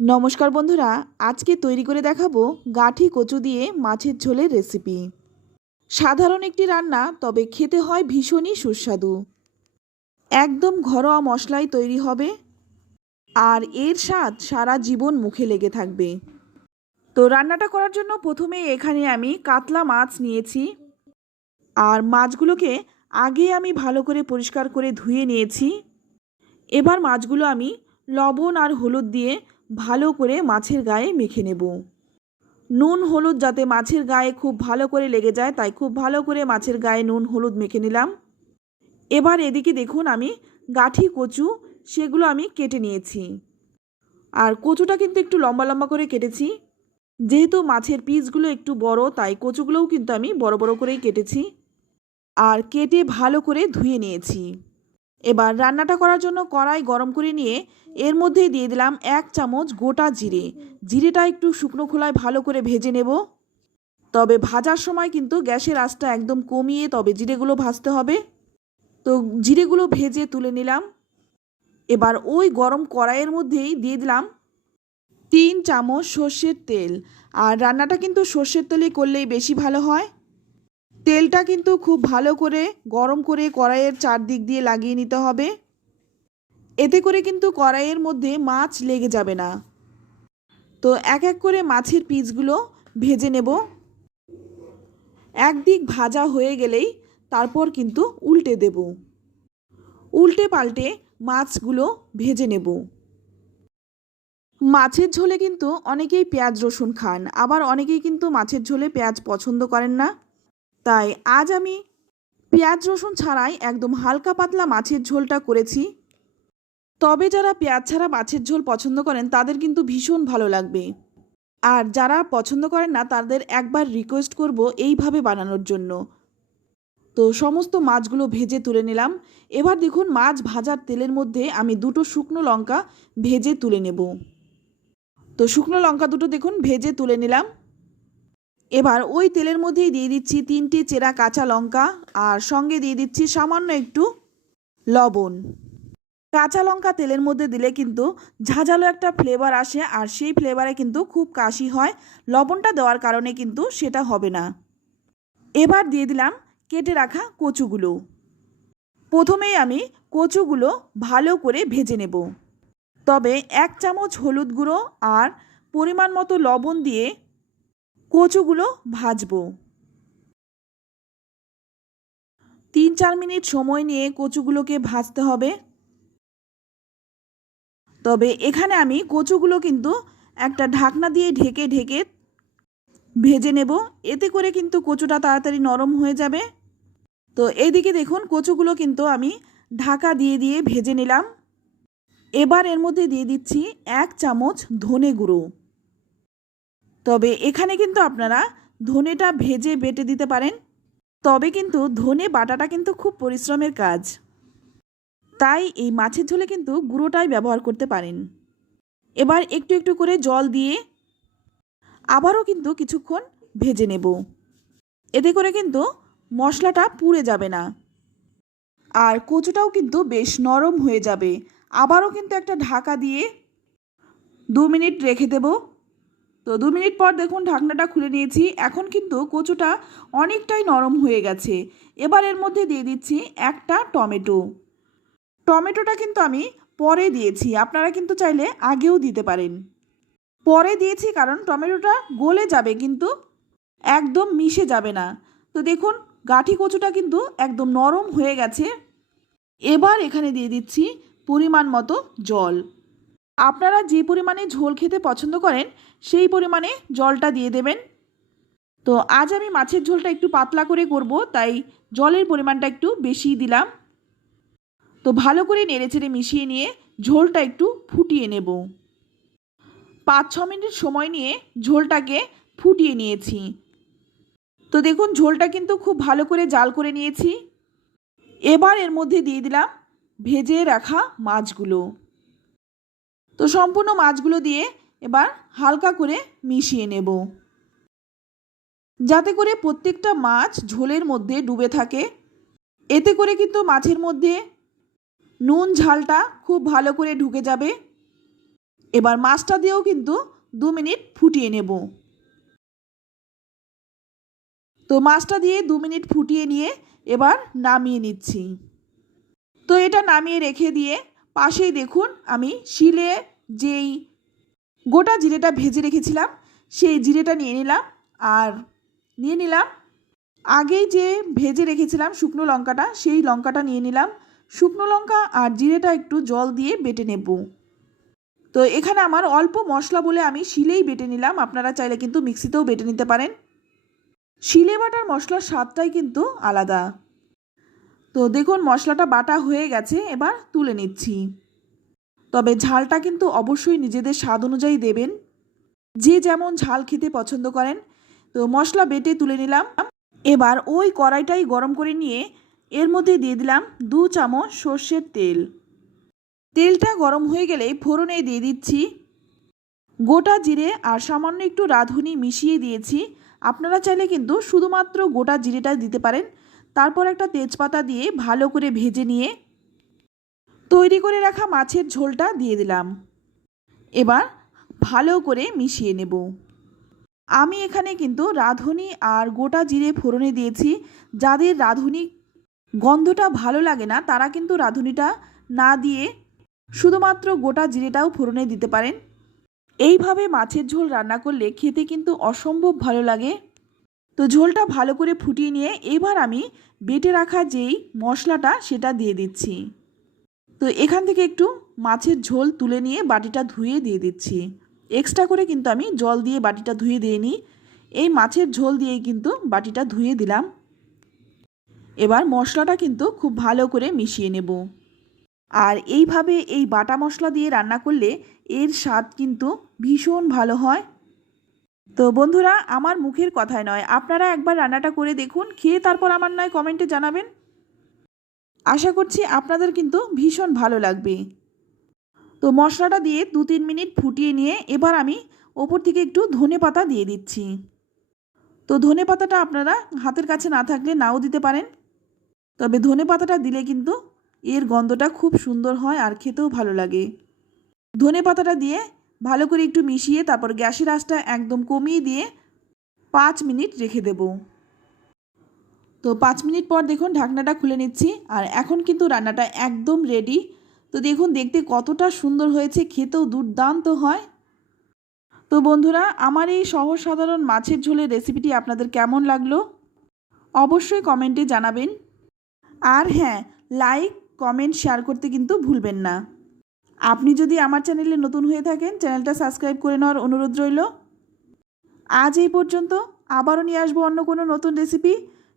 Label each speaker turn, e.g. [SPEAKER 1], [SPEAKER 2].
[SPEAKER 1] নমস্কার বন্ধুরা, আজকে তৈরি করে দেখাবো গাঠি কচু দিয়ে মাছের ঝোলের রেসিপি। সাধারণ একটি রান্না, তবে খেতে হয় ভীষণই সুস্বাদু। একদম ঘরোয়া মশলাই তৈরি হবে, আর এর স্বাদ সারা জীবন মুখে লেগে থাকবে। তো রান্নাটা করার জন্য প্রথমে এখানে আমি কাতলা মাছ নিয়েছি, আর মাছগুলোকে আগে আমি ভালো করে পরিষ্কার করে ধুয়ে নিয়েছি। এবার মাছগুলো আমি লবণ আর হলুদ দিয়ে ভালো করে মাছের গায়ে মেখে নেব। নুন হলুদ যাতে মাছের গায়ে খুব ভালো করে লেগে যায়, তাই খুব ভালো করে মাছের গায়ে নুন হলুদ মেখে নিলাম। এবার এদিকে দেখুন আমি গাঠি কচু, সেগুলো আমি কেটে নিয়েছি। আর কচুটা কিন্তু একটু লম্বা লম্বা করে কেটেছি। যেহেতু মাছের পিসগুলো একটু বড়, তাই কচুগুলোও কিন্তু আমি বড় বড় করেই কেটেছি। আর কেটে ভালো করে ধুয়ে নিয়েছি। এবার রান্নাটা করার জন্য কড়াই গরম করে নিয়ে এর মধ্যে দিয়ে দিলাম এক চামচ গোটা জিরে। জিরেটা একটু শুকনো খোলায় ভালো করে ভেজে নেব। তবে ভাজার সময় কিন্তু গ্যাসের আঁচটা একদম কমিয়ে তবে জিরেগুলো ভাজতে হবে। তো জিরেগুলো ভেজে তুলে নিলাম। এবার ওই গরম কড়াইয়ের মধ্যেই দিয়ে দিলাম তিন চামচ সর্ষের তেল। আর রান্নাটা কিন্তু সর্ষের তেলে করলেই বেশি ভালো হয়। তেলটা কিন্তু খুব ভালো করে গরম করে কড়াইয়ের চারদিক দিয়ে লাগিয়ে নিতে হবে। এতে করে কিন্তু কড়াইয়ের মধ্যে মাছ লেগে যাবে না। তো এক এক করে মাছের পিসগুলো ভেজে নেব। একদিক ভাজা হয়ে গেলেই তারপর কিন্তু উল্টে দেব। উল্টে পাল্টে মাছগুলো ভেজে নেব। মাছের ঝোলে কিন্তু অনেকেই পেঁয়াজ রসুন খান, আবার অনেকেই কিন্তু মাছের ঝোলে পেঁয়াজ পছন্দ করেন না। তাই আজ আমি পেঁয়াজ রসুন ছাড়াই একদম হালকা পাতলা মাছের ঝোলটা করেছি। তবে যারা পেঁয়াজ ছাড়া মাছের ঝোল পছন্দ করেন, তাদের কিন্তু ভীষণ ভালো লাগবে। আর যারা পছন্দ করেন না, তাদের একবার রিকোয়েস্ট করব এইভাবে বানানোর জন্য। তো সমস্ত মাছগুলো ভেজে তুলে নিলাম। এবার দেখুন মাছ ভাজার তেলের মধ্যে আমি দুটো শুকনো লঙ্কা ভেজে তুলে নেব। তো শুকনো লঙ্কা দুটো দেখুন ভেজে তুলে নিলাম। এবার ওই তেলের মধ্যেই দিয়ে দিচ্ছি তিনটি চেরা কাঁচা লঙ্কা আর সঙ্গে দিয়ে দিচ্ছি সামান্য একটু লবণ। কাঁচা লঙ্কা তেলের মধ্যে দিলে কিন্তু ঝাঁঝালো একটা ফ্লেভার আসে আর সেই ফ্লেভারে কিন্তু খুব কাশি হয়। লবণটা দেওয়ার কারণে কিন্তু সেটা হবে না। এবার দিয়ে দিলাম কেটে রাখা কচুগুলো। প্রথমেই আমি কচুগুলো ভালো করে ভেজে নেব। তবে এক চামচ হলুদ গুঁড়ো আর পরিমাণ মতো লবণ দিয়ে কচুগুলো ভাজবো। তিন চার মিনিট সময় নিয়ে কচুগুলোকে ভাজতে হবে। তবে এখানে আমি কচুগুলো কিন্তু একটা ঢাকনা দিয়ে ঢেকে ঢেকে ভেজে নেব। এতে করে কিন্তু কচুটা তাড়াতাড়ি নরম হয়ে যাবে। তো এইদিকে দেখুন, কচুগুলো কিন্তু আমি ঢাকা দিয়ে দিয়ে ভেজে নিলাম। এবার এর মধ্যে দিয়ে দিচ্ছি এক চামচ ধনে গুঁড়ো। তবে এখানে কিন্তু আপনারা ধনেটা ভেজে বেটে দিতে পারেন। তবে কিন্তু ধনে বাটাটা কিন্তু খুব পরিশ্রমের কাজ। তাই এই মাছের ঝোলে কিন্তু গুঁড়োটাই ব্যবহার করতে পারেন। এবার একটু একটু করে জল দিয়ে আবারও কিন্তু কিছুক্ষণ ভেজে নেব। এতে করে কিন্তু মশলাটা পুড়ে যাবে না। আর কচুটাও কিন্তু বেশ নরম হয়ে যাবে। আবারও কিন্তু একটা ঢাকা দিয়ে দু মিনিট রেখে দেবো। তো দু মিনিট পর দেখুন ঢাকনাটা খুলে নিয়েছি। এখন কিন্তু কচুটা অনেকটাই নরম হয়ে গেছে। এবার এর মধ্যে দিয়ে দিচ্ছি একটা টমেটো। টমেটোটা কিন্তু আমি পরে দিয়েছি। আপনারা কিন্তু চাইলে আগেও দিতে পারেন। পরে দিয়েছি কারণ টমেটোটা গলে যাবে কিন্তু একদম মিশে যাবে না। তো দেখুন, গাঠি কচুটা কিন্তু একদম নরম হয়ে গেছে। এবার এখানে দিয়ে দিচ্ছি পরিমাণ মতো জল। আপনারা যে পরিমাণে ঝোল খেতে পছন্দ করেন, সেই পরিমাণে জলটা দিয়ে দেবেন। তো আজ আমি মাছের ঝোলটা একটু পাতলা করে করব, তাই জলের পরিমাণটা একটু বেশি দিলাম। তো ভালো করে নেড়ে নেড়েচেড়ে মিশিয়ে নিয়ে ঝোলটা একটু ফুটিয়ে নেব। পাঁচ ছ মিনিট সময় নিয়ে ঝোলটাকে ফুটিয়ে নিয়েছি। তো দেখুন, ঝোলটা কিন্তু খুব ভালো করে জাল করে নিয়েছি। এবার এর মধ্যে দিয়ে দিলাম ভেজে রাখা মাছগুলো। তো সম্পূর্ণ মাছগুলো দিয়ে এবার হালকা করে মিশিয়ে নেব। যাতে করে প্রত্যেকটা মাছ ঝোলের মধ্যে ডুবে থাকে। এতে করে কিন্তু মাছের মধ্যে নুন ঝালটা খুব ভালো করে ঢুকে যাবে। এবার মাছটা দিয়েও কিন্তু দু মিনিট ফুটিয়ে নেব। তো মাছটা দিয়ে দু মিনিট ফুটিয়ে নিয়ে এবার নামিয়ে নিচ্ছি। তো এটা নামিয়ে রেখে দিয়ে পাশেই দেখুন আমি শিলে যেই গোটা জিরেটা ভেজে রেখেছিলাম, সেই জিরেটা নিয়ে নিলাম আর নিয়ে নিলাম। আগেই যে ভেজে রেখেছিলাম শুকনো লঙ্কাটা, সেই লঙ্কাটা নিয়ে নিলাম। শুকনো লঙ্কা আর জিরেটা একটু জল দিয়ে বেটে নেব। তো এখানে আমার অল্প মশলা বলে আমি শিলেই বেটে নিলাম। আপনারা চাইলে কিন্তু মিক্সিতেও বেটে নিতে পারেন। শিলে বাটার মশলার স্বাদটাই কিন্তু আলাদা। তো দেখুন, মশলাটা বাটা হয়ে গেছে। এবার তুলে নিচ্ছি। তবে ঝালটা কিন্তু অবশ্যই নিজেদের স্বাদ অনুযায়ী দেবেন। যে যেমন ঝাল খেতে পছন্দ করেন। তো মশলা বেটে তুলে নিলাম। এবার ওই কড়াইটাই গরম করে নিয়ে এর মধ্যে দিয়ে দিলাম দু চামচ সর্ষের তেল। তেলটা গরম হয়ে গেলে ফোড়নে দিয়ে দিচ্ছি। গোটা জিরে আর সামান্য একটু রাঁধুনি মিশিয়ে দিয়েছি। আপনারা চাইলে কিন্তু শুধুমাত্র গোটা জিরেটা দিতে পারেন। তারপর একটা তেজপাতা দিয়ে ভালো করে ভেজে নিয়ে তৈরি করে রাখা মাছের ঝোলটা দিয়ে দিলাম। এবার ভালো করে মিশিয়ে নেব। আমি এখানে কিন্তু রাঁধুনি আর গোটা জিরে ফোড়নে দিয়েছি। যাদের রাঁধুনি গন্ধটা ভালো লাগে না, তারা কিন্তু রাঁধুনিটা না দিয়ে শুধুমাত্র গোটা জিরেটাও ফোড়নে দিতে পারেন। এইভাবে মাছের ঝোল রান্না করলে খেতে কিন্তু অসম্ভব ভালো লাগে। তো ঝোলটা ভালো করে ফুটিয়ে নিয়ে এবার আমি বেটে রাখা যেই মশলাটা, সেটা দিয়ে দিচ্ছি। তো এখান থেকে একটু মাছের ঝোল তুলে নিয়ে বাটিটা ধুয়ে দিয়ে দিচ্ছি। এক্সট্রা করে কিন্তু আমি জল দিয়ে বাটিটা ধুয়ে দিইনি। এই মাছের ঝোল দিয়েই কিন্তু বাটিটা ধুয়ে দিলাম। এবার মশলাটা কিন্তু খুব ভালো করে মিশিয়ে নেব। আর এইভাবে এই বাটা মশলা দিয়ে রান্না করলে এর স্বাদ কিন্তু ভীষণ ভালো হয়। তো বন্ধুরা, আমার মুখের কথায় নয়, আপনারা একবার রান্নাটা করে দেখুন, খেয়ে তারপর আমার নয় কমেন্টে জানাবেন। আশা করছি আপনাদের কিন্তু ভীষণ ভালো লাগবে। তো মশলাটা দিয়ে দু তিন মিনিট ফুটিয়ে নিয়ে এবার আমি ওপর থেকে একটু ধনে পাতা দিয়ে দিচ্ছি। তো ধনে পাতাটা আপনারা হাতের কাছে না থাকলে নাও দিতে পারেন। তবে ধনে পাতাটা দিলে কিন্তু এর গন্ধটা খুব সুন্দর হয় আর খেতেও ভালো লাগে। ধনে পাতাটা দিয়ে ভালো করে একটু মিশিয়ে তারপর গ্যাসের আঁচটা একদম কমিয়ে দিয়ে পাঁচ মিনিট রেখে দেব। তো পাঁচ মিনিট পর দেখুন ঢাকনাটা খুলে নিচ্ছি, আর এখন কিন্তু রান্নাটা একদম রেডি তো দেখুন, দেখতে কতটা সুন্দর হয়েছে, খেতেও দুর্দান্ত হয়। তো বন্ধুরা, আমার এই সহজ সাধারণ মাছের ঝোলের রেসিপিটি আপনাদের কেমন লাগল? অবশ্যই কমেন্টে জানাবেন। আর হ্যাঁ লাইক কমেন্ট শেয়ার করতে কিন্তু ভুলবেন না। আপনি যদি আমার চ্যানেলে নতুন হয়ে থাকেন চ্যানেলটা সাবস্ক্রাইব করে নেওয়ার অনুরোধ রইল। আজ এই পর্যন্ত আবারও নিয়ে আসব অন্য কোনো নতুন রেসিপি